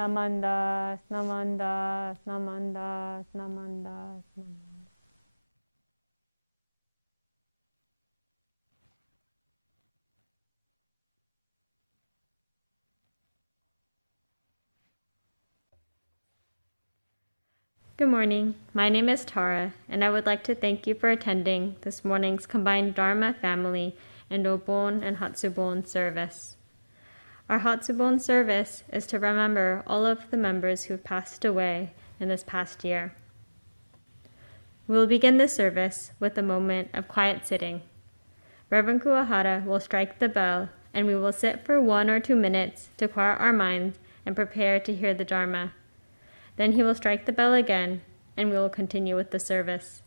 Namandas, namandas, namandas, namandas, namandas. Good morning. My name is Tara, and I would like to thank you for attending this morning's combined Dharma family and Obon and Hatsubon service. Our Hatsubon service is to remember all of the members who have passed away in this past year. We will begin this service with a moment of quiet sitting. Reverend Kuwahara will strike the bell, and we will sit for 1 or 2 minutes to quiet our minds and prepare to hear the Dharma. Then he will strike the bell again, and we will continue with the service.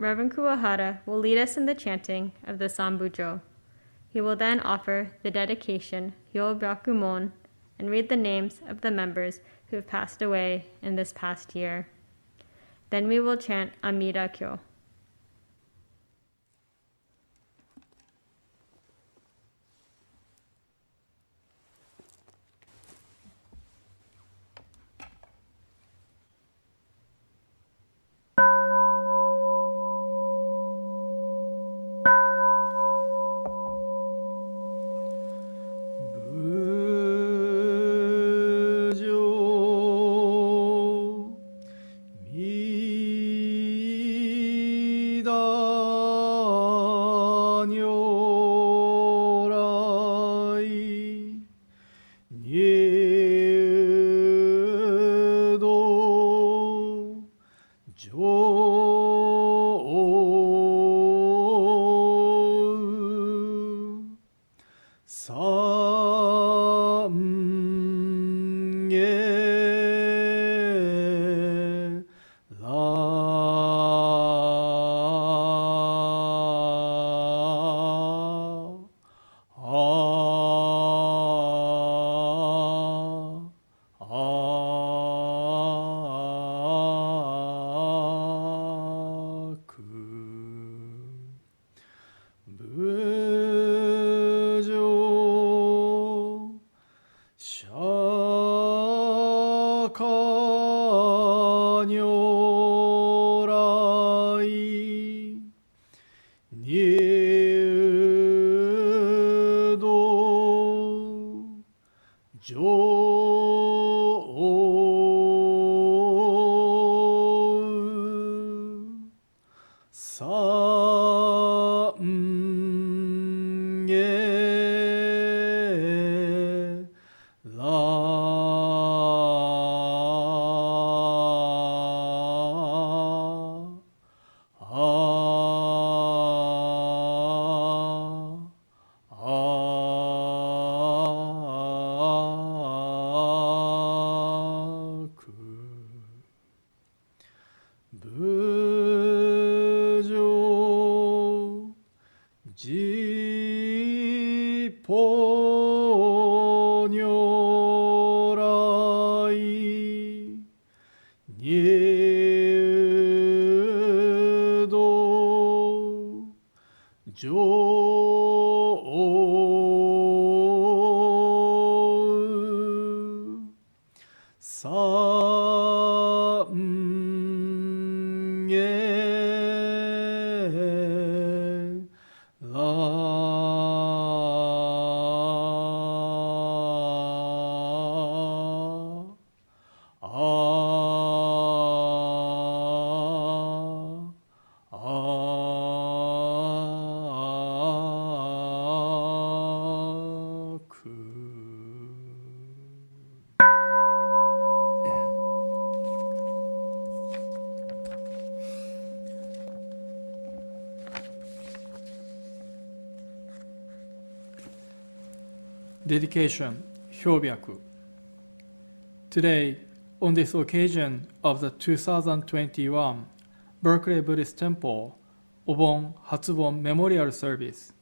Reverend Kuwahara will lead us in the chanting of the Sambujo. He will then offer the dedication Hyobyakumon and read the names of the members who have passed away in this past year. Then we will chant Amida Kyo. 入道上三へらく Dedication 標白 Today, on this occasion of the 2021 Berkeley Buddhist Temple Obon Hatsubon Memorial Service,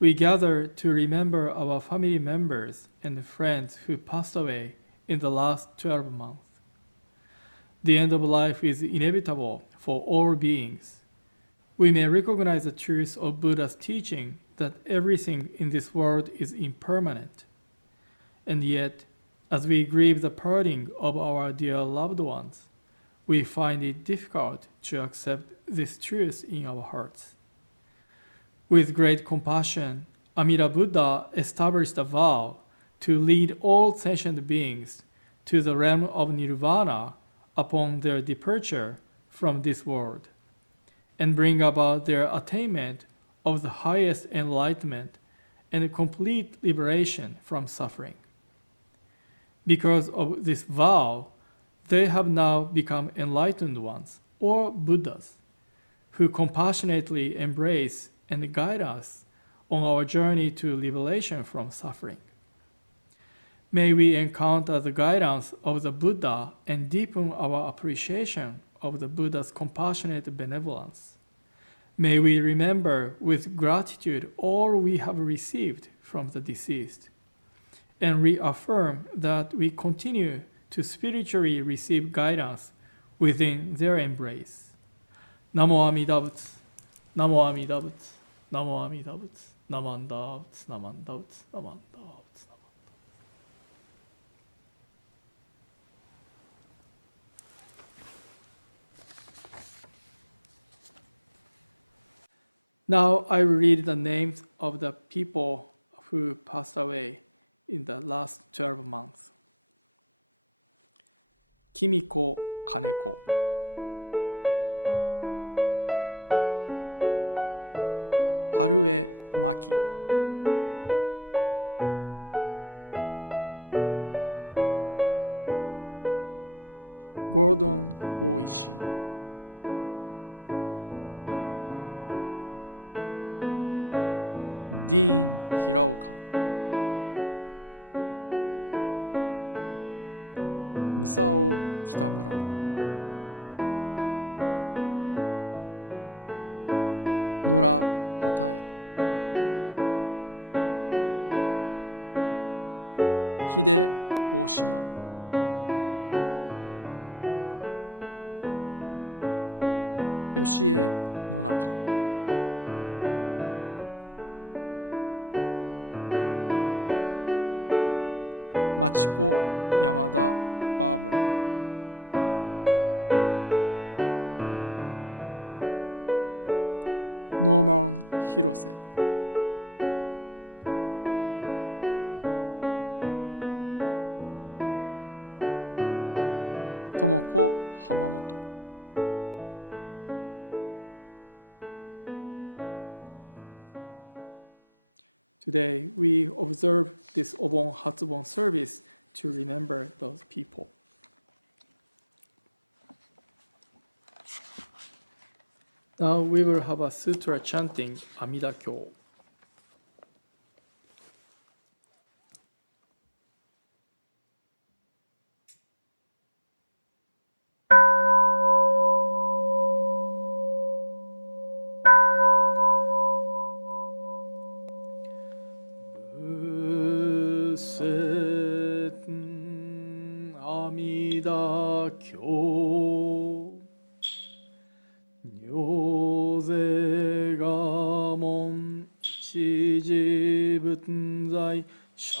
we gather to remember our family members and friends who passed away in the last 12 months. The end of life is inevitable for all beings. We may recognize the truth of Buddha's teaching that everything in this world is impermanent. And yet, as we grieve the parting of our dear loved ones, we find it difficult to accept this truth in our hearts. With great compassion, Amida Buddha established a vow to lead all sentient beings to the realm of nirvana upon their departure from this world, and bring about their attainment of the highest enlightenment and complete liberation from suffering. Because of this vow, they have now become enlightened ones, or Buddhas, who compassionately embrace and guide us on our journey to liberation from suffering. May we encounter the guidance of the Buddha and deepen our appreciation of the Buddha's compassionate benevolence. May we remember with gratitude all we have received from the deceased, and reaffirm that we continue to spiritually receive guidance within their embrace. Namo Amida Butsu, Namo Amida Butsu, Namo Amida Butsu, Namanda Butsu, Namanda Butsu, Namanda Butsu. Now I will read the names of the people who passed away in the last 12 months. Kimiko Kaneko, Harue Maki, Gordon Oishi, Dean Hiraoka, Misao Kitamura, Nora Hatae, Hide Oshima, Yoshie Nonaka, Machiko Yamada Barbara, Norman Hirose, Tomoko Hamamoto. Today, we observe this Obon Hatsubon service to remember those people. Now we will have a sutra chanting Amida Kyo. Amida 弥陀経。行税我門一時仏在社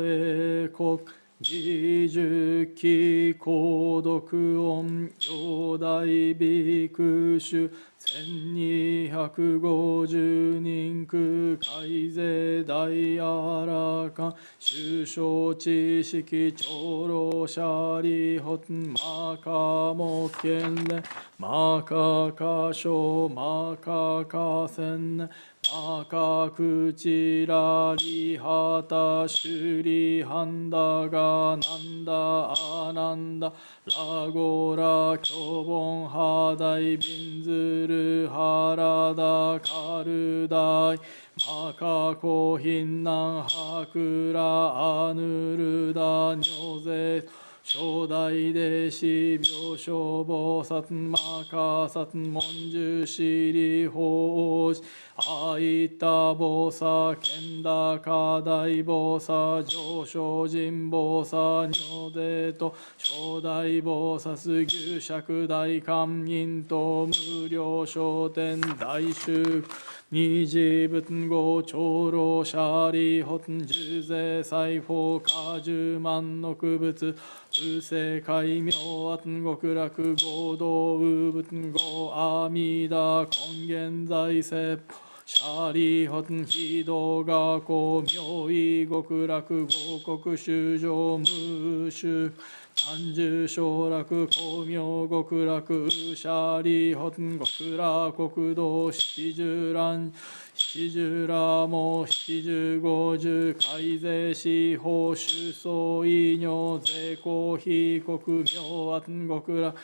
営国義十期購読音両大比丘衆1250人空海税大阿羅漢修正知識長老舎利法マカモケンレマカカショマカカセンネマカクチラリハタシュリハンダガナンダアナンダラゴラキョボンハダイビンズルハラダカルダイマカコヒンナンハクラアヌルダニョゼ初代弟子病床菩薩マカサツ文殊師利法師アイタ菩薩ケンダカダイ菩薩上昇人菩薩如デと初代菩薩牛釈大観音と無量昇天大衆二次仏語長老舎利法十税裁縫果十万の区仏無世界妙圧極楽合同無仏語阿弥陀根源在世舎利法非道学校妙意極楽合国修上無宗三十昇楽光明極楽舎利法極楽国道七十乱七十羅網七十五十改税司法主相異尿税公非国明圧極楽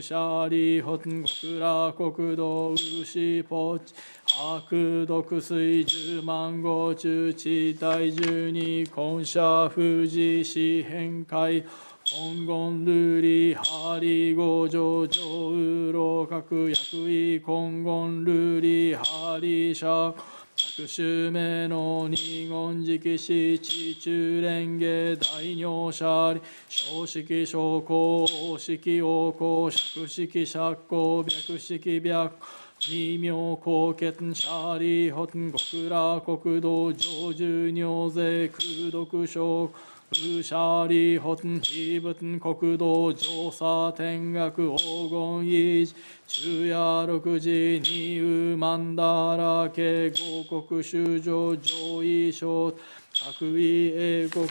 舎利法極楽国道牛ポチ悪毒水十万号中地帯十二根社富士四変会本言ルリハリ五条上右老各薬医根言ルリハリ社各種名の二言直視地中蓮華大尿舎利小式小公王式王公釈式釈公白式白二名高潔舎利法極楽国道上十尿税空毒小空舎利法非仏国道上沙天学黄金維持昼夜六時二右曼荼羅家五国修上上位小各位英国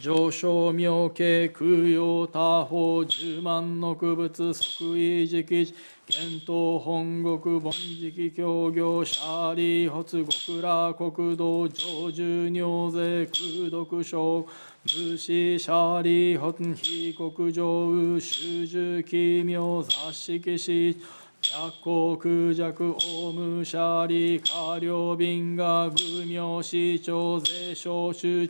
上昇妙慶空用他方十万の区仏即位直地現東本国凡直協業舎利発極楽国道上十尿税空毒小武士舎利発非国上右修十奇妙雑式士白光空弱オウム舎利下領便が愚妙市長税小州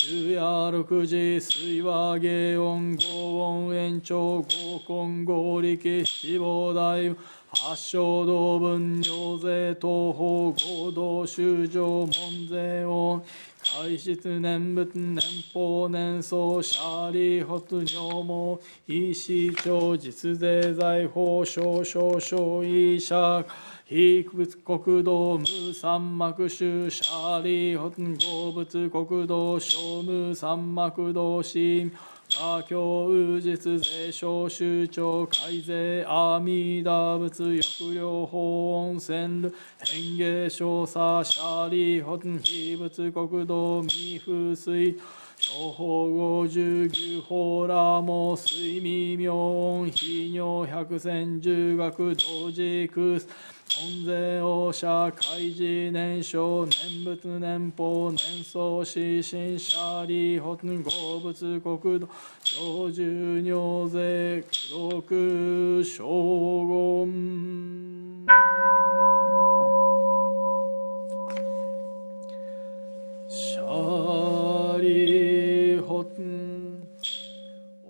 昼夜六時水和芸音合音延長合根合力七宝大八正道分尿税東方合同修上門税音開室念仏年法年相舎利発尿毛医師長実税財法少々小医者非仏国道無三幕宗舎利発合仏国道小無三幕道神阿経宇実税小宗長改税阿弥陀仏抑量法温泉流変化少佐舎利発非仏国道未風水諸法五十牛法羅網水未妙音非尿百戦十学同時空門税王者開示年少念仏年法年相死神舎利発合仏国土上十尿税六将軍舎利発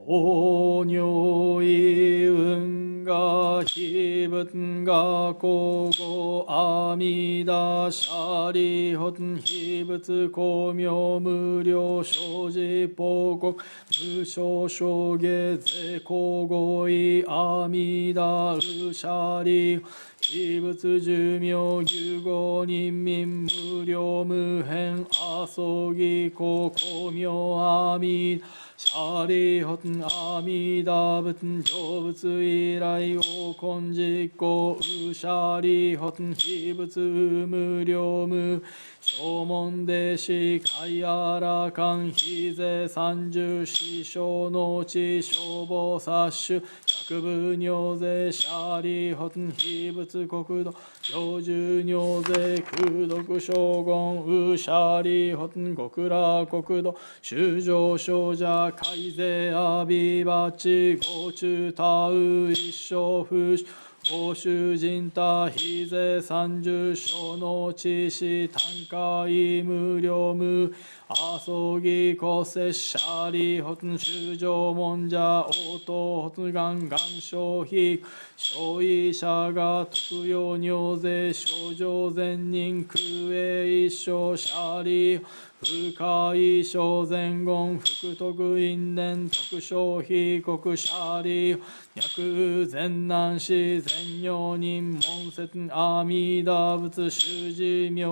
王如意運が非仏が古語阿弥陀シャリホン非仏光明無量生じ報告無償生下税皇語意阿弥陀ウシャリ非仏寿命牛語人民無量無辺阿蘇義公光明阿弥シャリホン阿弥陀仏成仏以来王根実行ウシャリホン非仏無量無正門弟子海あらかん非税三十四小の地消防殺種百部尿税シャリホン非仏国土上住尿税空毒将軍ウシャリホン極楽国土修上少者海税阿ビバチ合中他ウ一生不死ご主人他非税三十所の知識単価意無料無阿蘇義公摂者利発修上門者応答発願願消費消費者が特用尿税症状善人空営一生者利不可以小前言福徳因縁特消費国者利脈善男子善用人門説阿弥陀仏修持名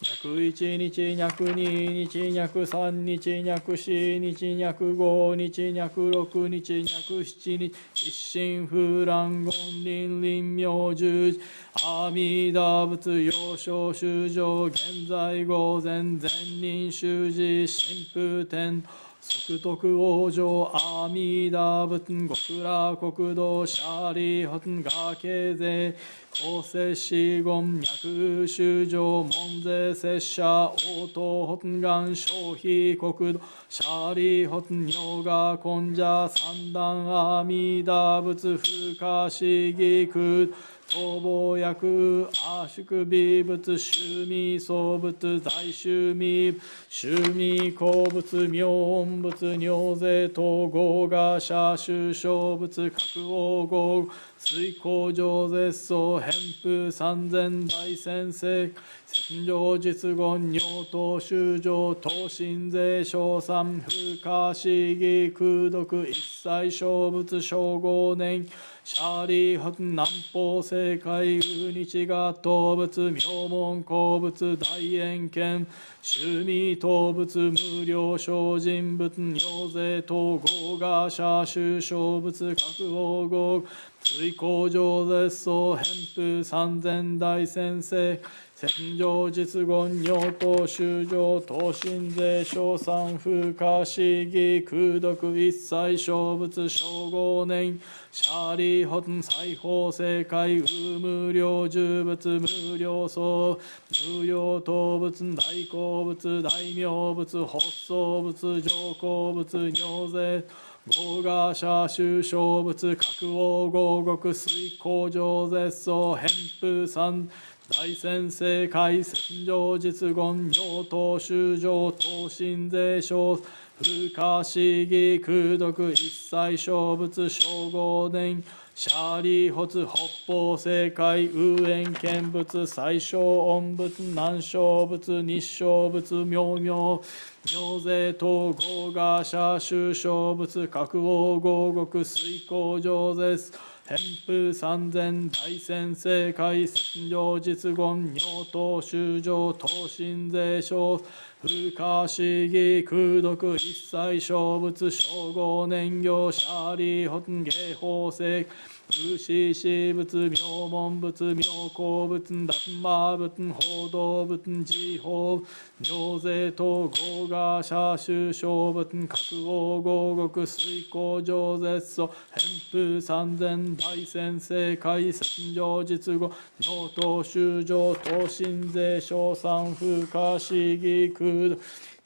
脈一日脈二日脈三日脈四日脈五日脈六日脈七日一心不乱言輪臨妙十字阿弥陀仏幼少修上現在午前前輪修持神風天即徳往生阿弥陀仏極楽国土舍利本願経税公摂子言脈修上門税摂者応答本願消費国土舍利本尿が根者三段阿弥陀仏不可思議空逃亡薬阿宿微物修味創物在修味修味鉱物妙音物尿税統合が社修小物各応合水工上絶相返風三千大先生戦場実言尿等修上等身税小三不可思議空毒一切小物小五年シャリハ南方正解ウ日が動物名門鉱物大円圏趣味動物無料小人物尿税統合が社修小物各応合追工上絶相返風三千大先生戦場実言尿等修上等身税小三不可思議空毒一切小物小五年シャリホン裁縫正解無料重物無料層無料動物大好物大名物発想物上皇物尿税合賀社修小物各応合国水工上絶相返風三大先生会戦場実言尿等修上等身税小不可思議空毒一切小物小五年シャリホツ北方正解右縁見物最小音物南小物日小物妙妙尿税統合賀社修小物各応合国水工上絶返風三千大先生会戦場実言尿等修上等身税小不可思議空毒一切小物小五年行シャリホン芸法正武士士物名門物妙高物達摩物報道物自法尿税等合賀社修小物各応合国水工上絶相返風三千大先生会戦場実語尿等修上等身税小三不可思議空毒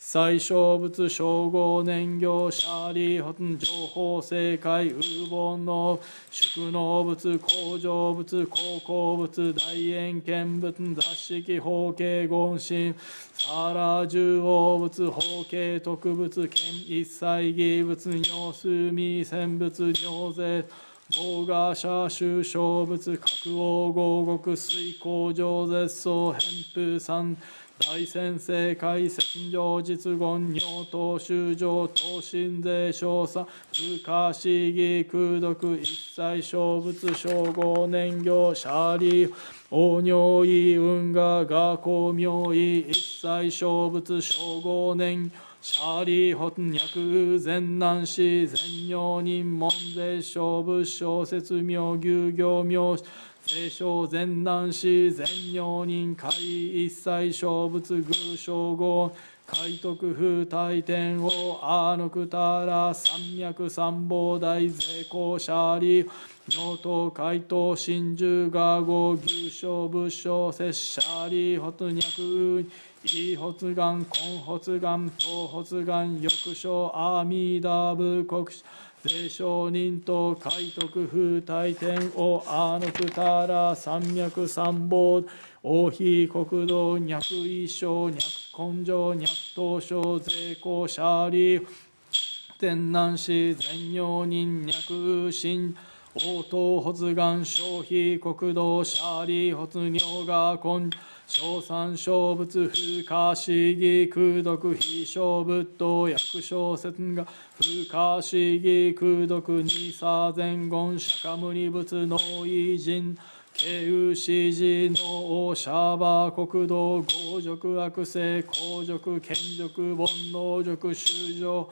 最小物小五年行シャリホン情報正解ウーボンの宿能物工場物高校物大円見物雑式法系言神サラ重王物法系特物見一切義物尿数味選物尿税豪華者衆小仏格王合国水工上絶相偏風三大先生会戦上実言尿等修上等身税小三不可思議空毒一切小仏小合年行シャーリー王尿意運河雅光明意一切小仏小合年シャーリー翻訳全南市全尿人門税小仏小説名牛行名聖書全南市全尿人会一切小仏偶小合海徳風大天王アーノクタラ山脈三宝大税公シャーリー尿頭海頭真珠ガゴ牛小仏小摂シャーリー発脈異発願根発願東発願翼小阿弥陀仏国税商人と海徳風大天王アーノクタラ山脈三宝王妃国土脈一小脈根性脈東小税公シャーリー天南市全尿人脈心応答発願消費国土シャーリー発尿が根小三小仏不可思議空毒非小仏道薬小説が不可思議空毒二差前言釈迦牟尼仏の偉人慶右指示の王シャーバー国道豪辱悪性公辱権辱煩悩辱修上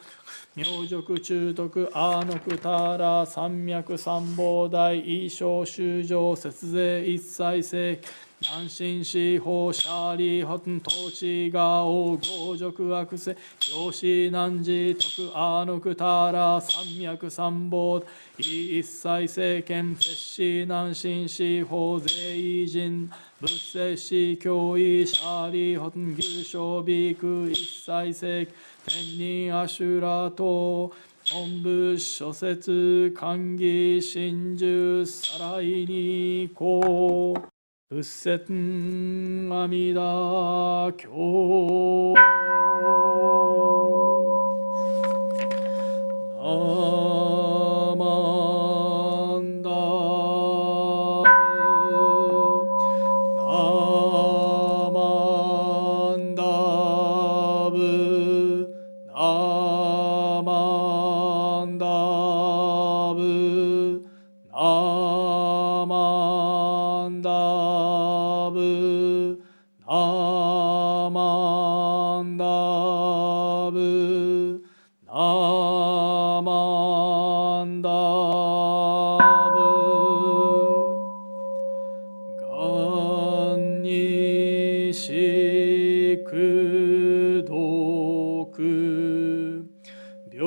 明辱中徳アーノクターラ山脈三宝大異小修上節税一切世南進司法シャーリーホン統治が王豪辱悪性養子南寺徳アーノクターラ山脈三宝一切政権摂氏南進司法税異人仏摂氏教義シャーリーホン牛小ビーク一切政天人アシュラ等文部諸説寛義真珠さらいにこう仏説阿弥陀経ナマンダブナマンダブナマンダブナマンダブナマンダブナマンダブ願にしく毒平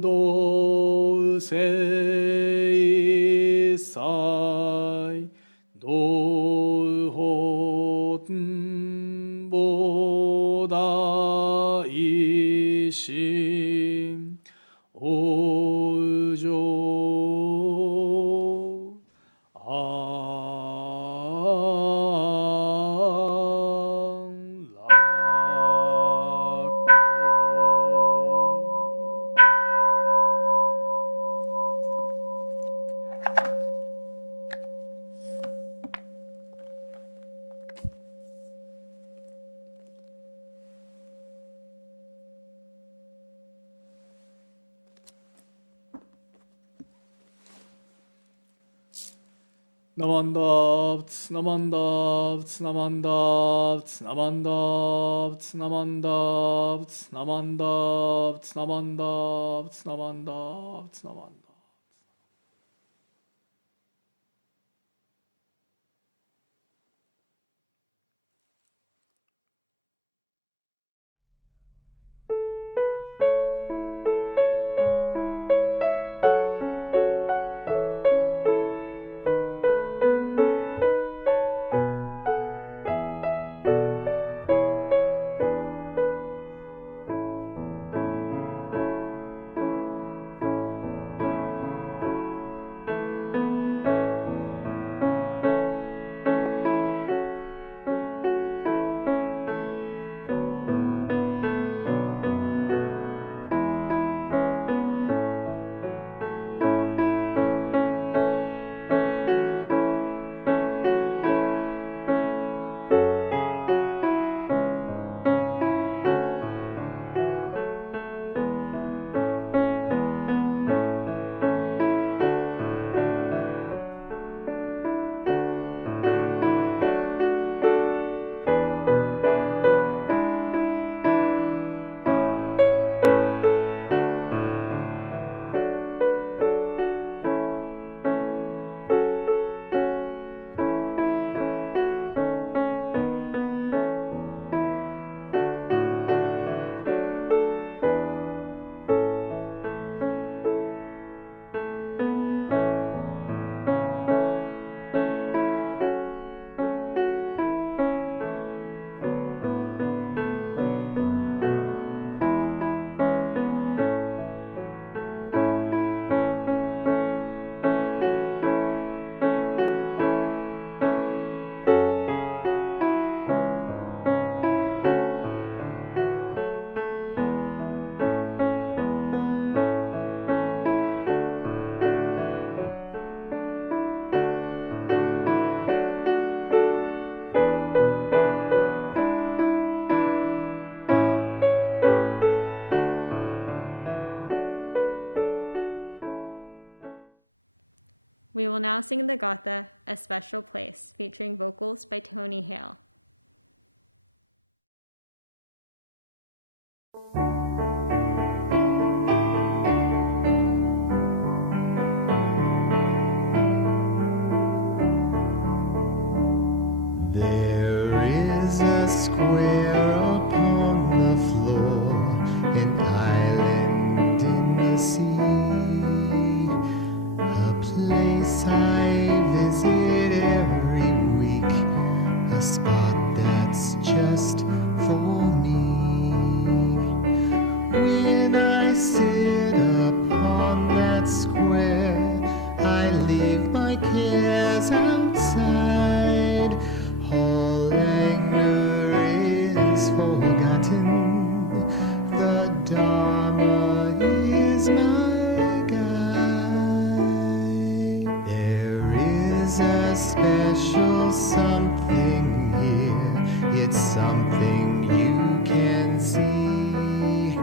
等性祭道本菩提心往生安楽ナマンダーブツナマンダーブツナマンダーブツナマンダーブツナマンダーブツナマンダーブツナマンダーブツナマンダーブツナマンダー We will now sing the Gatha, A Special Place, featuring vocals by Tony Hale. There is a square upon the floor, an island in the sea, a place I visit every week, a spot that's just for me. When I sit upon that square, I leave my cares outside. All anger is forgotten. The Dharma is my guide. There is a special something here. It's something you can see.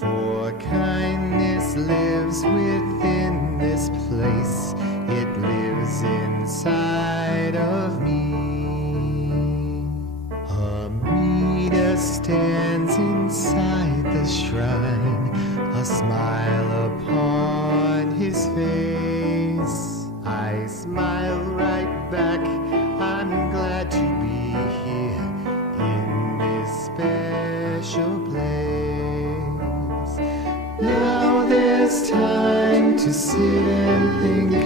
For kindness lives within this place. It lives inside of me. Amrita stands inside the shrine, a smile upon his face. I smile right back. I'm glad to be here in this special place. Now there's time to sit and think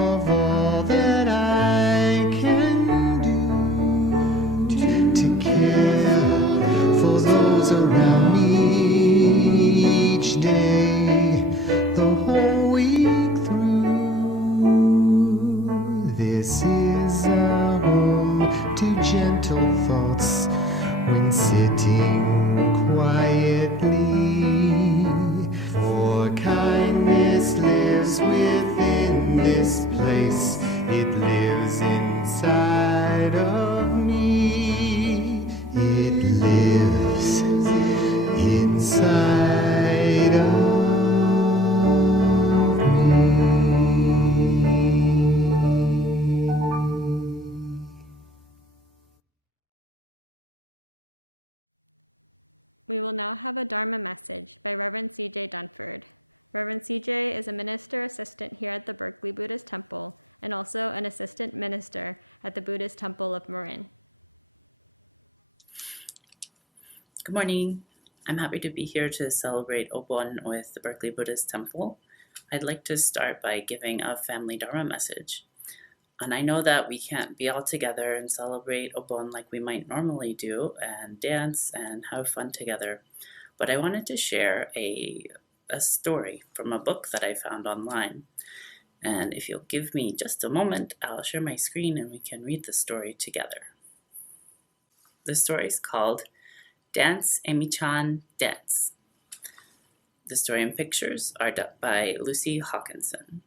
of all that I can do to care for those around me each day, the whole week through. This is a home to gentle thoughts when sitting quietly. For kindness lives within this place. It lives inside of me. It lives inside of me. We will now have a Dharma message by Reverend C.J. Dunford. Reverend C.J. is a minister assistant here at the Berkeley Buddhist Temple and also an assistant minister at the Buddhist Temple of Marin. Good morning. I'm happy to be here to celebrate Obon with the Berkeley Buddhist Temple. I'd like to start by giving a family Dharma message. And I know that we can't be all together and celebrate Obon like we might normally do and dance and have fun together. But I wanted to share a story from a book that I found online. And if you'll give me just a moment, I'll share my screen and we can read the story together. The story is called Dance, Amy-chan, Dance. The story and pictures are done by Lucy Hawkinson.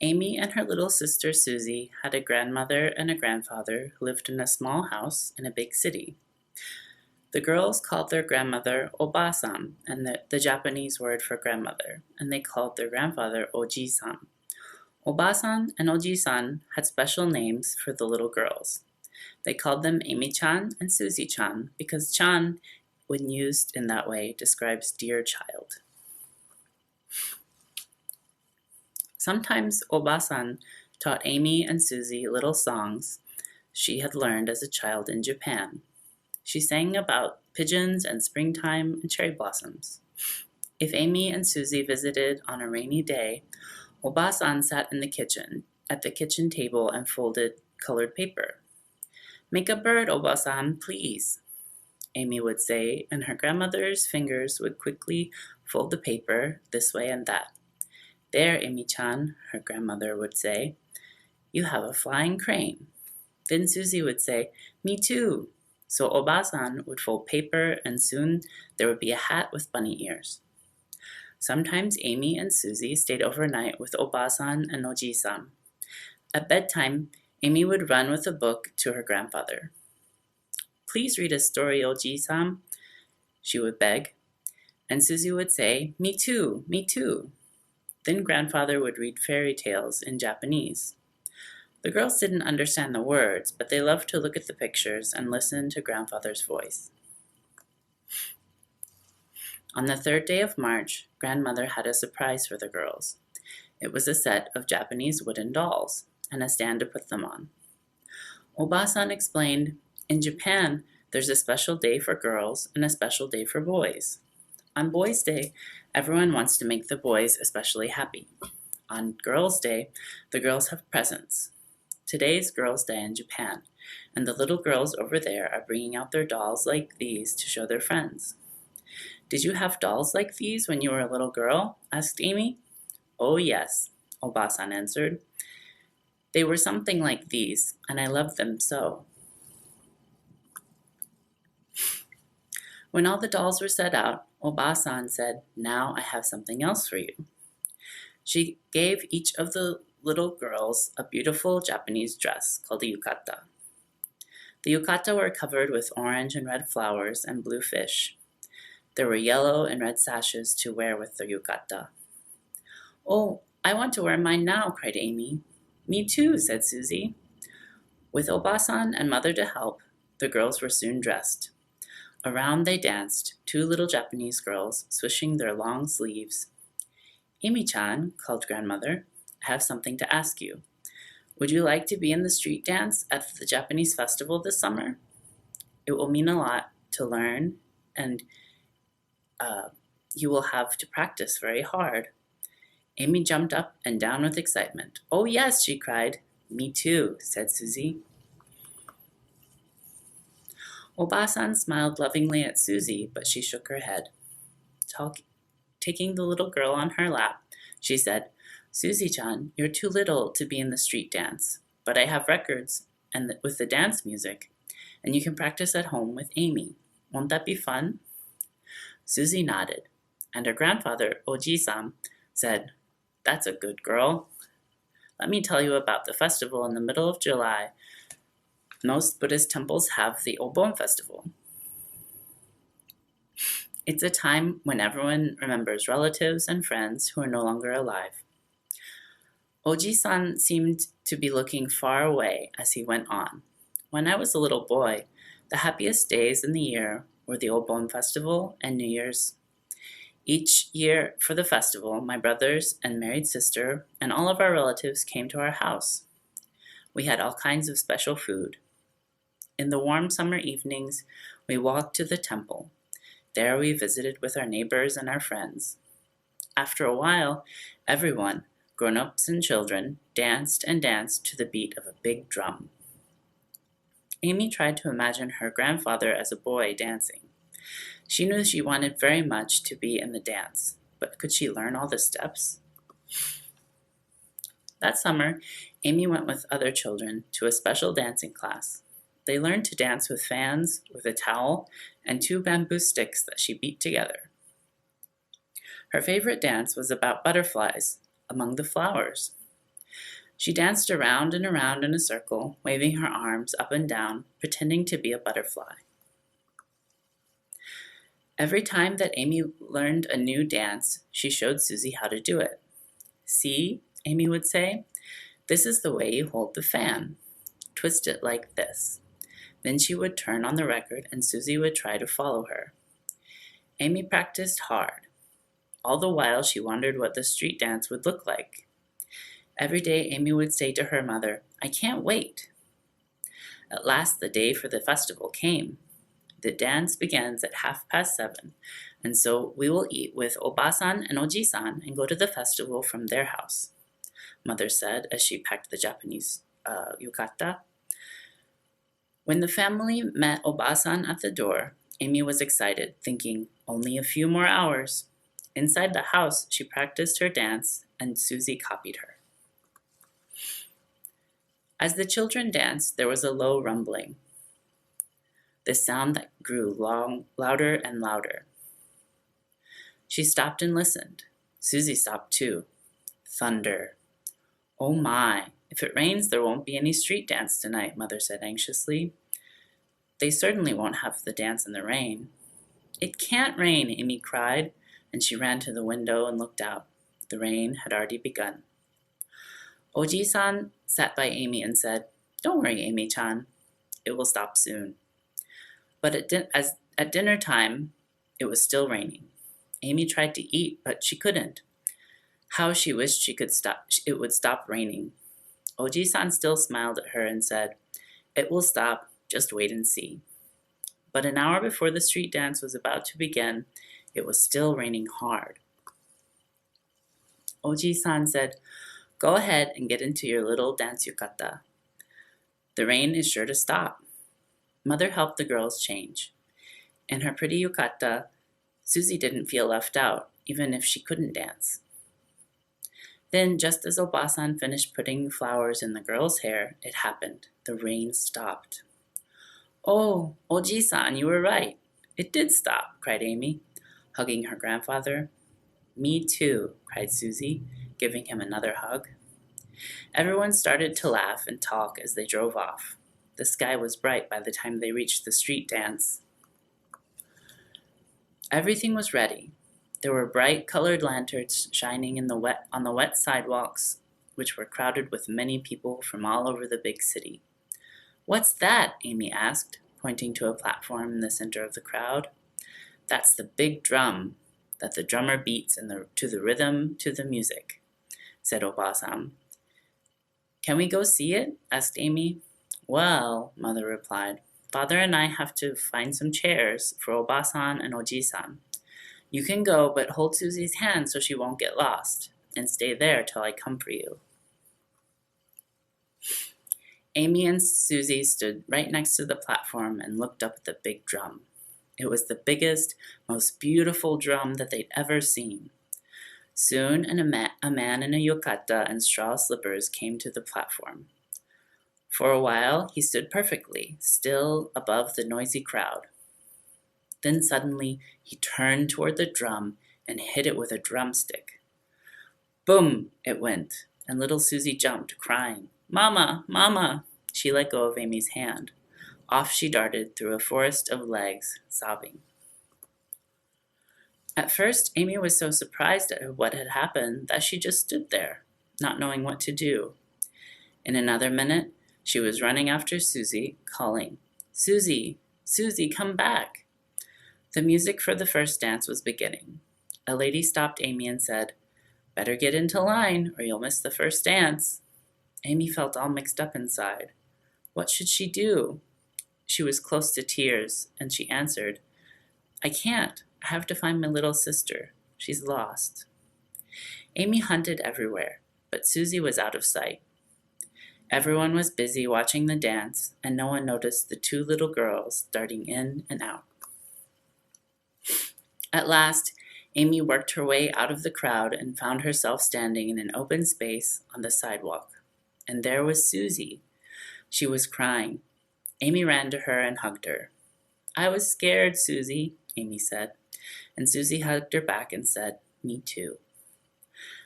Amy and her little sister Susie had a grandmother and a grandfather who lived in a small house in a big city. The girls called their grandmother Oba-san, and the Japanese word for grandmother, and they called their grandfather Oji-san. Oba-san and Oji-san had special names for the little girls. They called them Amy-chan and Susie-chan because chan, when used in that way, describes dear child. Sometimes Oba-san taught Amy and Susie little songs she had learned as a child in Japan. She sang about pigeons and springtime and cherry blossoms. If Amy and Susie visited on a rainy day, Oba-san sat in the kitchen, at the kitchen table and folded colored paper. "Make a bird, Oba-san, please," Amy would say, and her grandmother's fingers would quickly fold the paper this way and that. "There, Amy-chan," her grandmother would say, "you have a flying crane." Then Susie would say, "Me too." So Oba-san would fold paper and soon there would be a hat with bunny ears. Sometimes Amy and Susie stayed overnight with Oba-san and Oji-san. At bedtime, Amy would run with a book to her grandfather. "Please read a story, Oji-san," she would beg. And Susie would say, "Me too, me too." Then grandfather would read fairy tales in Japanese. The girls didn't understand the words, but they loved to look at the pictures and listen to grandfather's voice. On the 3rd day of March, grandmother had a surprise for the girls. It was a set of Japanese wooden dolls and a stand to put them on. Oba-san explained, in Japan, there's a special day for girls and a special day for boys. On Boys' Day, everyone wants to make the boys especially happy. On Girls' Day, the girls have presents. Today is Girls' Day in Japan, and the little girls over there are bringing out their dolls like these to show their friends. Did you have dolls like these when you were a little girl? Asked Amy. Oh yes, Oba-san answered. They were something like these, and I loved them so. When all the dolls were set out, Oba-san said, now I have something else for you. She gave each of the little girls a beautiful Japanese dress called a yukata. The yukata were covered with orange and red flowers and blue fish. There were yellow and red sashes to wear with the yukata. Oh, I want to wear mine now, cried Amy. Me too, said Susie. With Oba-san and Mother to help, the girls were soon dressed. Around they danced, 2 little Japanese girls, swishing their long sleeves. Amy-chan, called grandmother, I have something to ask you. Would you like to be in the street dance at the Japanese festival this summer? It will mean a lot to learn, and you will have to practice very hard. Amy jumped up and down with excitement. Oh yes, she cried. Me too, said Susie. Oba-san smiled lovingly at Susie, but she shook her head. Taking the little girl on her lap, she said, Susie-chan, you're too little to be in the street dance, but I have records with the dance music, and you can practice at home with Amy. Won't that be fun? Susie nodded, and her grandfather, Oji-san, said, That's a good girl. Let me tell you about the festival in the middle of July. Most Buddhist temples have the Obon festival. It's a time when everyone remembers relatives and friends who are no longer alive. Oji-san seemed to be looking far away as he went on. When I was a little boy, the happiest days in the year were the Obon festival and New Year's. Each year for the festival, my brothers and married sister and all of our relatives came to our house. We had all kinds of special food. In the warm summer evenings, we walked to the temple. There we visited with our neighbors and our friends. After a while, everyone, grown-ups and children, danced and danced to the beat of a big drum. Amy tried to imagine her grandfather as a boy dancing. She knew she wanted very much to be in the dance, but could she learn all the steps? That summer, Amy went with other children to a special dancing class. They learned to dance with fans, with a towel, and 2 bamboo sticks that she beat together. Her favorite dance was about butterflies among the flowers. She danced around and around in a circle, waving her arms up and down, pretending to be a butterfly. Every time that Amy learned a new dance, she showed Susie how to do it. See, Amy would say, this is the way you hold the fan. Twist it like this. Then she would turn on the record and Susie would try to follow her. Amy practiced hard. All the while she wondered what the street dance would look like. Every day Amy would say to her mother, I can't wait. At last the day for the festival came. The dance begins at 7:30, and so we will eat with Oba-san and Oji-san and go to the festival from their house, Mother said as she packed the Japanese yukata. When the family met Oba-san at the door, Amy was excited, thinking, only a few more hours. Inside the house, she practiced her dance, and Susie copied her. As the children danced, there was a low rumbling, the sound that grew louder and louder. She stopped and listened. Susie stopped too. Thunder. Oh my, if it rains, there won't be any street dance tonight, Mother said anxiously. They certainly won't have the dance in the rain. It can't rain, Amy cried, and she ran to the window and looked out. The rain had already begun. Oji-san sat by Amy and said, "Don't worry, Amy-chan. It will stop soon." But at dinner time, it was still raining. Amy tried to eat, but she couldn't. How she wished it would stop raining. Oji-san still smiled at her and said, "It will stop, just wait and see." But an hour before the street dance was about to begin, it was still raining hard. Oji-san said, "Go ahead and get into your little dance yukata. The rain is sure to stop." Mother helped the girls change. In her pretty yukata, Susie didn't feel left out, even if she couldn't dance. Then, just as Obasan finished putting flowers in the girl's hair, it happened. The rain stopped. "Oh, Oji-san, you were right. It did stop," cried Amy, hugging her grandfather. "Me too," cried Susie, giving him another hug. Everyone started to laugh and talk as they drove off. The sky was bright by the time they reached the street dance. Everything was ready. There were bright colored lanterns shining on the wet sidewalks, which were crowded with many people from all over the big city. "What's that?" Amy asked, pointing to a platform in the center of the crowd. "That's the big drum that the drummer beats to the rhythm to the music," said Obasan. "Can we go see it?" asked Amy. "Well," Mother replied, "Father and I have to find some chairs for Obasan and Oji-san. You can go, but hold Susie's hand so she won't get lost, and stay there till I come for you." Amy and Susie stood right next to the platform and looked up at the big drum. It was the biggest, most beautiful drum that they'd ever seen. Soon a man in a yukata and straw slippers came to the platform. For a while, he stood perfectly still above the noisy crowd. Then suddenly, he turned toward the drum and hit it with a drumstick. Boom! It went, and little Susie jumped, crying, "Mama! Mama!" She let go of Amy's hand. Off she darted through a forest of legs, sobbing. At first, Amy was so surprised at what had happened that she just stood there, not knowing what to do. In another minute, she was running after Susie, calling, "Susie! Susie, come back!" The music for the first dance was beginning. A lady stopped Amy and said, "Better get into line or you'll miss the first dance." Amy felt all mixed up inside. What should she do? She was close to tears, and she answered, "I can't. I have to find my little sister. She's lost." Amy hunted everywhere, but Susie was out of sight. Everyone was busy watching the dance, and no one noticed the two little girls darting in and out. At last, Amy worked her way out of the crowd and found herself standing in an open space on the sidewalk. And there was Susie. She was crying. Amy ran to her and hugged her. "I was scared, Susie," Amy said. And Susie hugged her back and said, "Me too."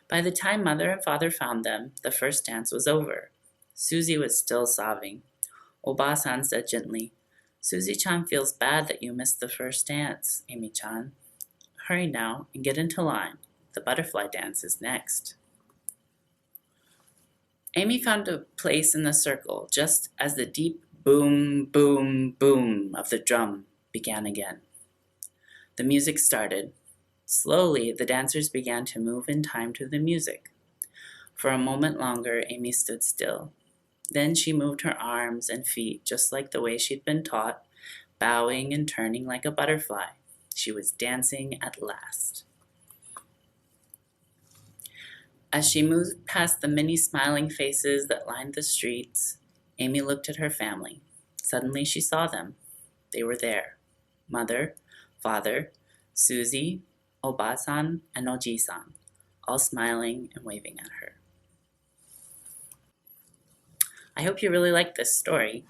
By the time Mother and Father found them, the first dance was over. Susie was still sobbing. Oba-san said gently, "Susie-chan feels bad that you missed the first dance, Amy-chan. Hurry now and get into line. The butterfly dance is next." Amy found a place in the circle just as the deep boom, boom, boom of the drum began again. The music started. Slowly, the dancers began to move in time to the music. For a moment longer, Amy stood still. Then she moved her arms and feet just like the way she'd been taught, bowing and turning like a butterfly. She was dancing at last. As she moved past the many smiling faces that lined the streets, Amy looked at her family. Suddenly she saw them. They were there. Mother, Father, Susie, Oba-san, and Oji-san, all smiling and waving at her. I hope you really liked this story.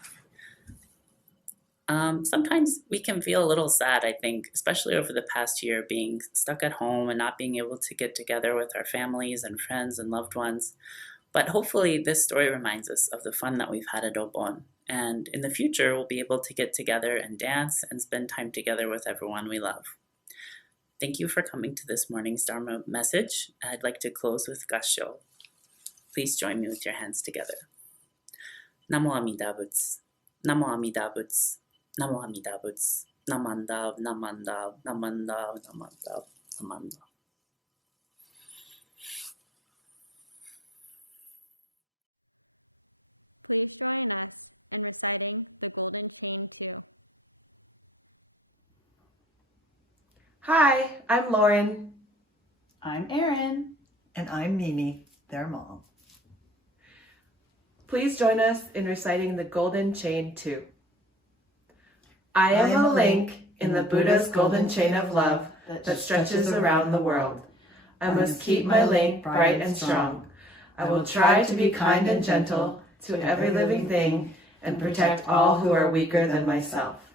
Sometimes we can feel a little sad, I think, especially over the past year, being stuck at home and not being able to get together with our families and friends and loved ones. But hopefully this story reminds us of the fun that we've had at Obon. And in the future, we'll be able to get together and dance and spend time together with everyone we love. Thank you for coming to this morning's Dharma message. I'd like to close with Gassho. Please join me with your hands together. Namo Amida Butsu, Namo Amida Butsu, Namo Amida Butsu, Namandav, Namandav, Namandav, Namandav, Namandav. Please join us in reciting the Golden Chain too. Hi, I'm Lauren. I'm Erin. And I'm Mimi, their mom. Please join us in reciting the Golden Chain too. I am a link in the Buddha's golden chain of love that stretches around the world. I must keep my link bright and strong. I will try to be kind and gentle to every living thing and protect all who are weaker than myself.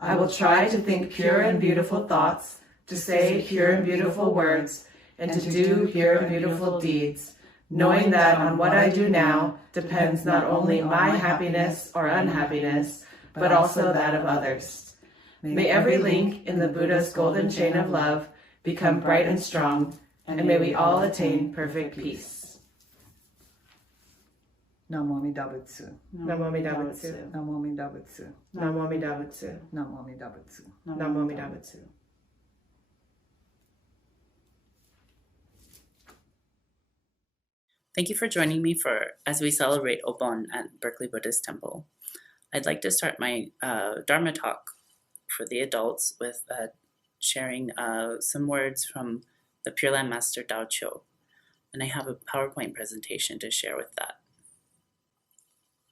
I will try to think pure and beautiful thoughts, to say pure and beautiful words, and to do pure and beautiful deeds, knowing that on what I do now depends not only my happiness or unhappiness, but also that of others. May every link in the Buddha's golden chain of love become bright and strong, and may we all attain perfect peace. Namo Amida Butsu. Namo Amida Butsu. Namo Amida Butsu. Namo Amida Butsu. Namo Amida Butsu. Namo Amida Butsu. Thank you for joining me as we celebrate Obon at Berkeley Buddhist Temple. I'd like to start my Dharma talk for the adults with sharing some words from the Pure Land Master Tao Cho, and I have a PowerPoint presentation to share with that.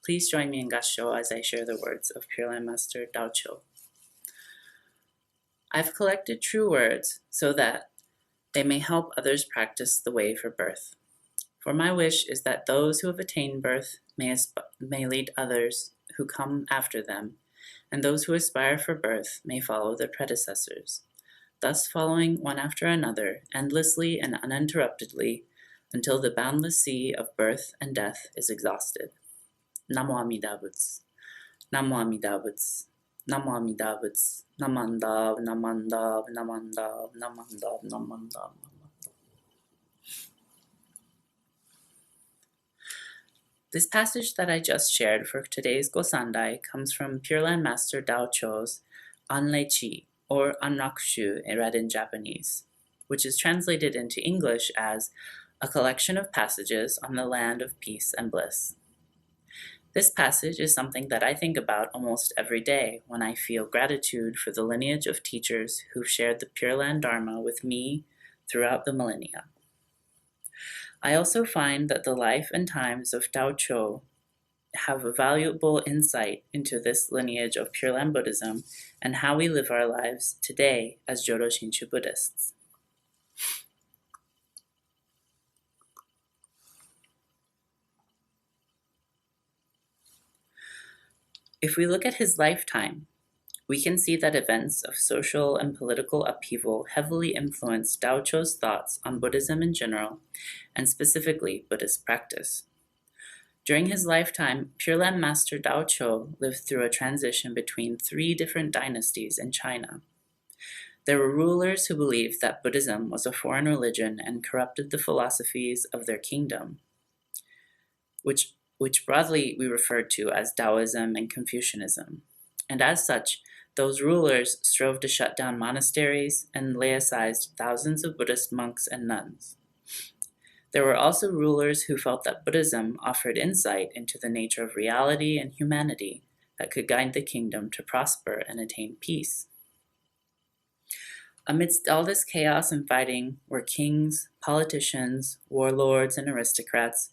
Please join me in Gassho as I share the words of Pure Land Master Tao Cho. I've collected true words so that they may help others practice the way for birth. For my wish is that those who have attained birth may lead others who come after them, and those who aspire for birth may follow their predecessors, thus following one after another, endlessly and uninterruptedly, until the boundless sea of birth and death is exhausted. Namo Amida Butsu, Namo Amida Butsu, Namo Amida Butsu, Namandav, Namandav, Namandav, Namandav, Namandav. This passage that I just shared for today's Gosandai comes from Pure Land Master Tao Cho's Anleichi, or Anrakushu read in Japanese, which is translated into English as a collection of passages on the land of peace and bliss. This passage is something that I think about almost every day when I feel gratitude for the lineage of teachers who've shared the Pure Land Dharma with me throughout the millennia. I also find that the life and times of Tao Cho have a valuable insight into this lineage of Pure Land Buddhism and how we live our lives today as Jodo Shinshu Buddhists. If we look at his lifetime, we can see that events of social and political upheaval heavily influenced Tao Cho's thoughts on Buddhism in general, and specifically Buddhist practice. During his lifetime, Pure Land Master Tao Cho lived through a transition between 3 different dynasties in China. There were rulers who believed that Buddhism was a foreign religion and corrupted the philosophies of their kingdom, which broadly we referred to as Taoism and Confucianism. And as such, those rulers strove to shut down monasteries and laicized thousands of Buddhist monks and nuns. There were also rulers who felt that Buddhism offered insight into the nature of reality and humanity that could guide the kingdom to prosper and attain peace. Amidst all this chaos and fighting were kings, politicians, warlords, and aristocrats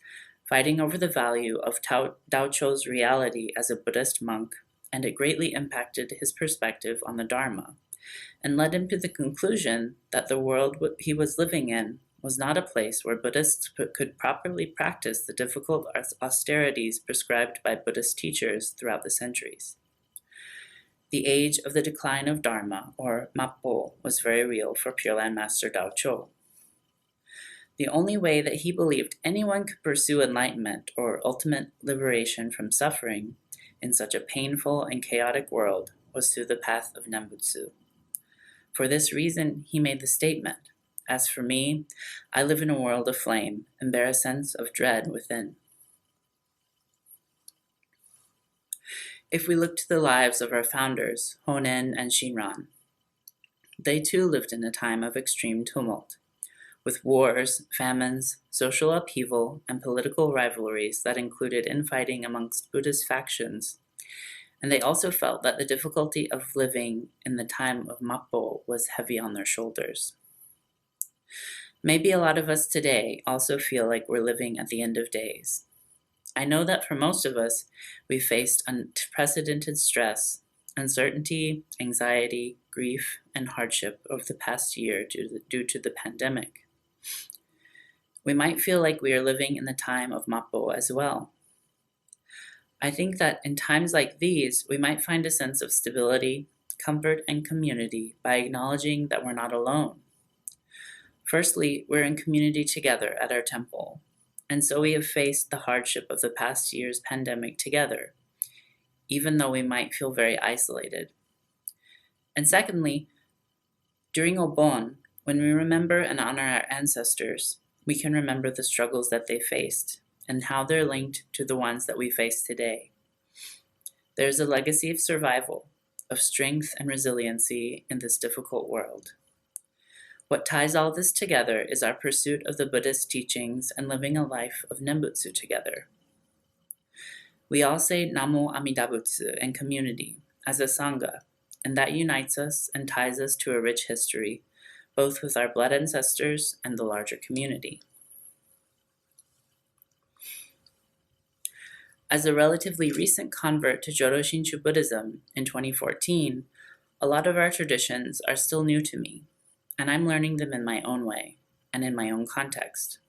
fighting over the value of Tao Cho's reality as a Buddhist monk, and it greatly impacted his perspective on the Dharma, and led him to the conclusion that the world he was living in was not a place where Buddhists could properly practice the difficult austerities prescribed by Buddhist teachers throughout the centuries. The age of the decline of Dharma, or Mappo, was very real for Pure Land Master Tao Cho. The only way that he believed anyone could pursue enlightenment or ultimate liberation from suffering in such a painful and chaotic world was through the path of Nembutsu. For this reason, he made the statement, "As for me, I live in a world of flame and bear a sense of dread within." If we look to the lives of our founders, Honen and Shinran, they too lived in a time of extreme tumult, with wars, famines, social upheaval, and political rivalries that included infighting amongst Buddhist factions. And they also felt that the difficulty of living in the time of Mappo was heavy on their shoulders. Maybe a lot of us today also feel like we're living at the end of days. I know that for most of us, we faced unprecedented stress, uncertainty, anxiety, grief, and hardship over the past year due to the pandemic. We might feel like we are living in the time of Mappo as well. I think that in times like these, we might find a sense of stability, comfort, and community by acknowledging that we're not alone. Firstly, we're in community together at our temple, and so we have faced the hardship of the past year's pandemic together, even though we might feel very isolated. And secondly, during Obon, when we remember and honor our ancestors, we can remember the struggles that they faced and how they're linked to the ones that we face today. There's a legacy of survival, of strength and resiliency in this difficult world. What ties all this together is our pursuit of the Buddhist teachings and living a life of Nembutsu together. We all say Namo Amida Butsu in community, as a Sangha, and that unites us and ties us to a rich history, both with our blood ancestors and the larger community. As a relatively recent convert to Jodo Shinshu Buddhism in 2014, a lot of our traditions are still new to me, and I'm learning them in my own way and in my own context.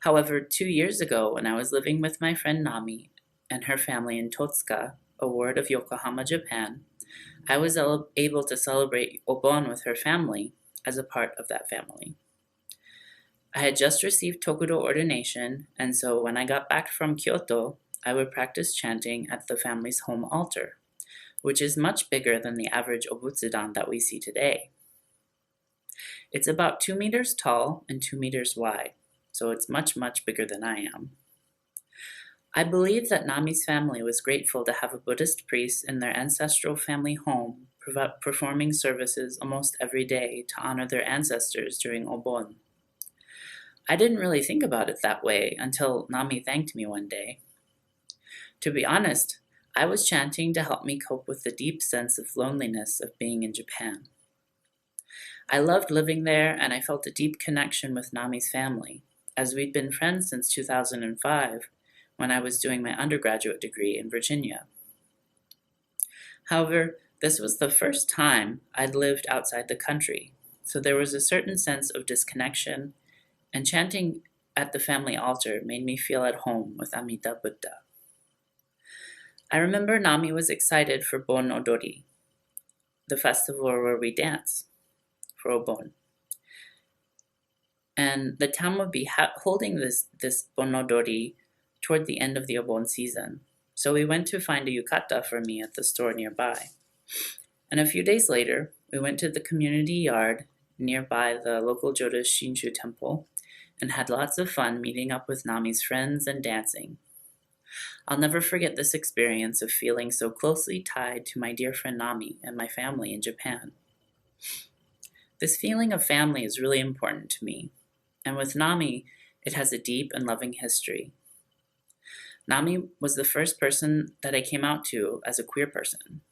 However, 2 years ago, when I was living with my friend Nami and her family in Totsuka, a ward of Yokohama, Japan, I was able to celebrate Obon with her family as a part of that family. I had just received Tokudo ordination, and so when I got back from Kyoto, I would practice chanting at the family's home altar, which is much bigger than the average Obutsudan that we see today. It's about 2 meters tall and 2 meters wide, so it's much, much bigger than I am. I believe that Nami's family was grateful to have a Buddhist priest in their ancestral family home performing services almost every day to honor their ancestors during Obon. I didn't really think about it that way until Nami thanked me one day. To be honest, I was chanting to help me cope with the deep sense of loneliness of being in Japan. I loved living there, and I felt a deep connection with Nami's family, as we'd been friends since 2005, when I was doing my undergraduate degree in Virginia. However, this was the first time I'd lived outside the country, so there was a certain sense of disconnection, and chanting at the family altar made me feel at home with Amida Buddha. I remember Nami was excited for Bon Odori, the festival where we dance, for Obon. And the town would be holding this Bon Odori toward the end of the Obon season. So we went to find a yukata for me at the store nearby. And a few days later, we went to the community yard nearby the local Jodo Shinshu temple and had lots of fun meeting up with Nami's friends and dancing. I'll never forget this experience of feeling so closely tied to my dear friend Nami and my family in Japan. This feeling of family is really important to me, and with Nami, it has a deep and loving history. Nami was the first person that I came out to as a queer person.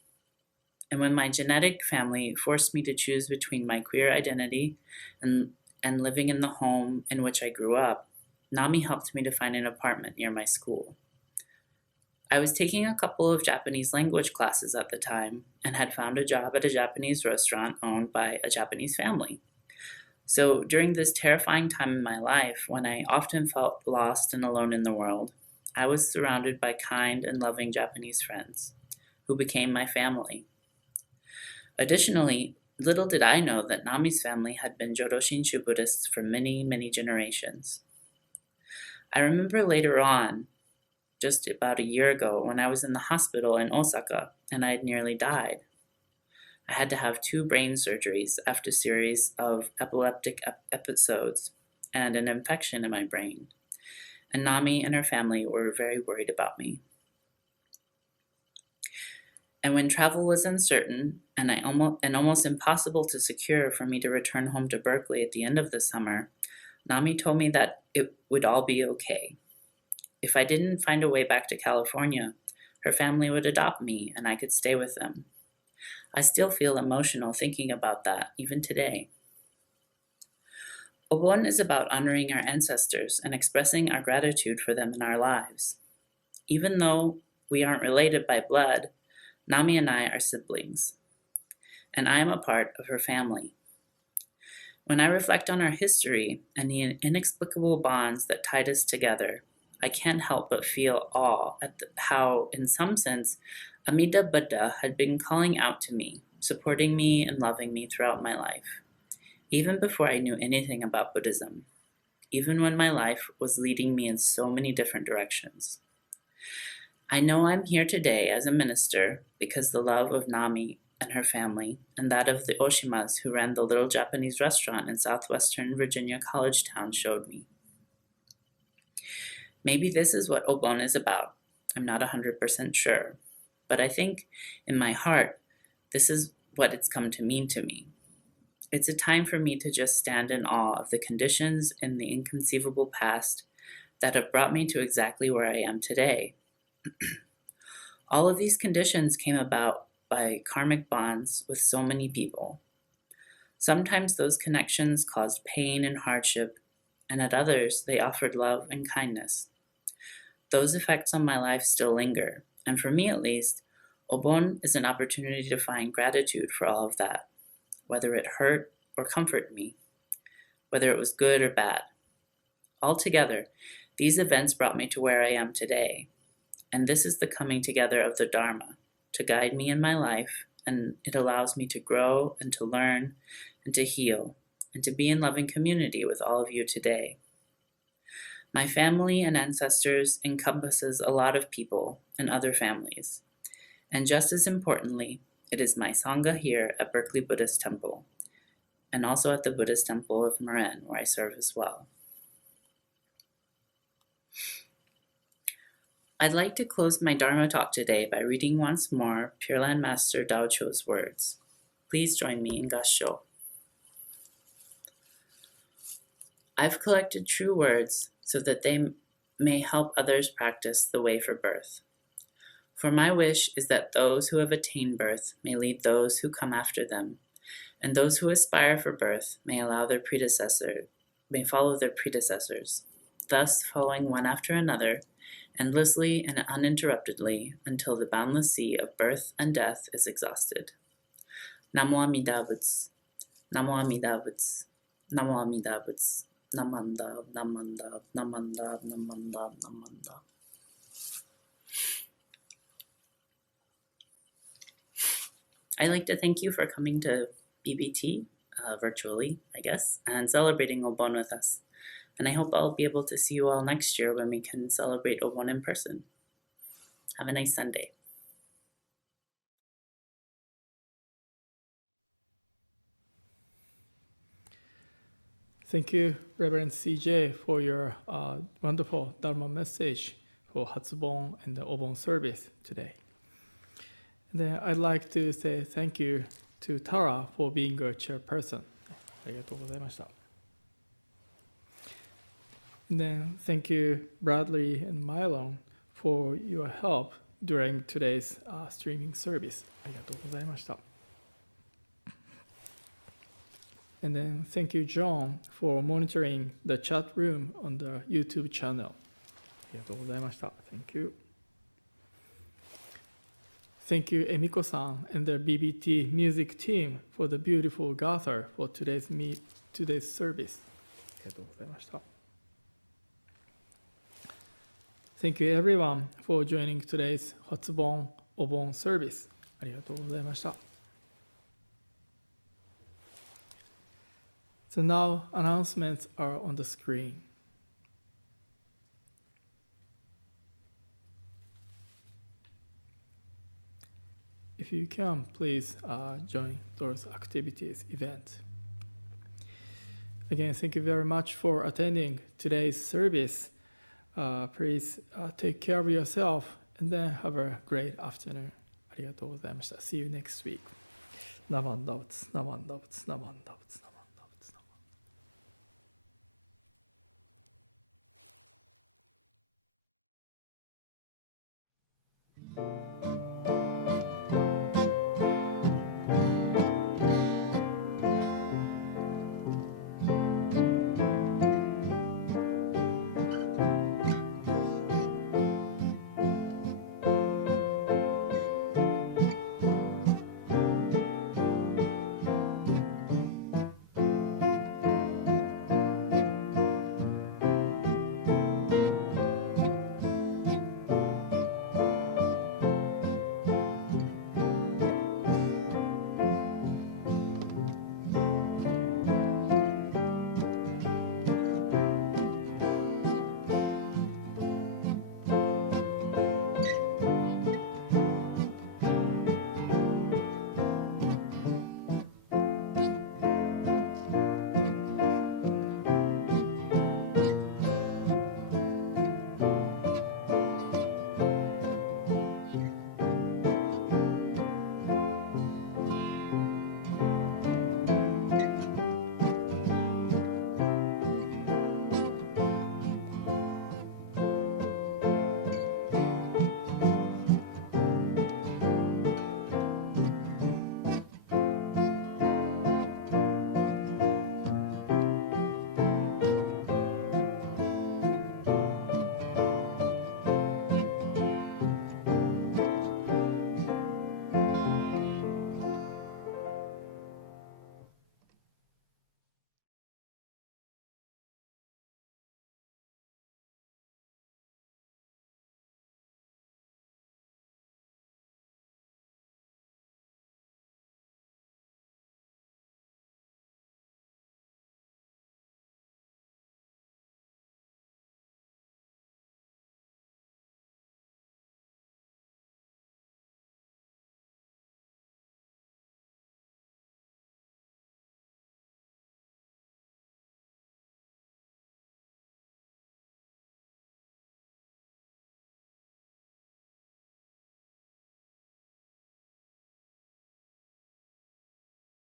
And when my genetic family forced me to choose between my queer identity and living in the home in which I grew up, Nami helped me to find an apartment near my school. I was taking a couple of Japanese language classes at the time and had found a job at a Japanese restaurant owned by a Japanese family. So during this terrifying time in my life, when I often felt lost and alone in the world, I was surrounded by kind and loving Japanese friends who became my family. Additionally, little did I know that Nami's family had been Jodo Shinshu Buddhists for many, many generations. I remember later on, just about a year ago, when I was in the hospital in Osaka and I had nearly died. I had to have 2 brain surgeries after a series of epileptic episodes and an infection in my brain. And Nami and her family were very worried about me. And when travel was uncertain and almost impossible to secure for me to return home to Berkeley at the end of the summer, Nami told me that it would all be okay. If I didn't find a way back to California, her family would adopt me and I could stay with them. I still feel emotional thinking about that, even today. Obon is about honoring our ancestors and expressing our gratitude for them in our lives. Even though we aren't related by blood, Nami and I are siblings, and I am a part of her family. When I reflect on our history and the inexplicable bonds that tied us together, I can't help but feel awe at how, in some sense, Amida Buddha had been calling out to me, supporting me and loving me throughout my life, even before I knew anything about Buddhism, even when my life was leading me in so many different directions. I know I'm here today as a minister because the love of Nami and her family, and that of the Oshimas who ran the little Japanese restaurant in southwestern Virginia College Town, showed me. Maybe this is what Obon is about. I'm not 100% sure, but I think in my heart, this is what it's come to mean to me. It's a time for me to just stand in awe of the conditions in the inconceivable past that have brought me to exactly where I am today. All of these conditions came about by karmic bonds with so many people. Sometimes those connections caused pain and hardship, and at others they offered love and kindness. Those effects on my life still linger, and for me at least, Obon is an opportunity to find gratitude for all of that, whether it hurt or comforted me, whether it was good or bad. Altogether, these events brought me to where I am today, and this is the coming together of the Dharma to guide me in my life, and it allows me to grow and to learn and to heal and to be in loving community with all of you today. My family and ancestors encompasses a lot of people and other families, and just as importantly, it is my Sangha here at Berkeley Buddhist Temple, and also at the Buddhist Temple of Marin, where I serve as well. I'd like to close my Dharma talk today by reading once more Pure Land Master Dao Cho's words. Please join me in Gassho. I've collected true words so that they may help others practice the way for birth. For my wish is that those who have attained birth may lead those who come after them, and those who aspire for birth may follow their predecessors, thus following one after another, endlessly and uninterruptedly, until the boundless sea of birth and death is exhausted. Namo Amida Butsu, Namo Amida Butsu, Namo Amida Butsu, Namanda, Namanda, Namanda, Namanda, Namanda. I'd like to thank you for coming to BBT, virtually, I guess, and celebrating Obon with us. And I hope I'll be able to see you all next year when we can celebrate Obon in person. Have a nice Sunday. Thank you, Reverend CJ, for your wonderful Dharma message for Hatsubon and the Obon service today. And then I'd like to say thank you to Tara for being our chairperson. ありがとうございました。And then thank you, Bradley and Mylon, for your help during today's streaming service. ありがとうございました。And then thank you, John, for monitoring the chat room on the YouTube channel. ありがとうございました。Thank you. Thank you, Emiko-san and the BBT music team for the beautiful gather for today's service. ありがとうございました。Thank you, everyone, for joining today's Hatsubon Obon service. ありがとうございました。So now announcements are on the screen. if you can, please join those activities, events. Again, thank you very much for attending today's service. Please take care of yourself and then have a great afternoon. ありがとうございました。See you next week. ナマンダブツ、ナマンダブツ、ナマンダブツ。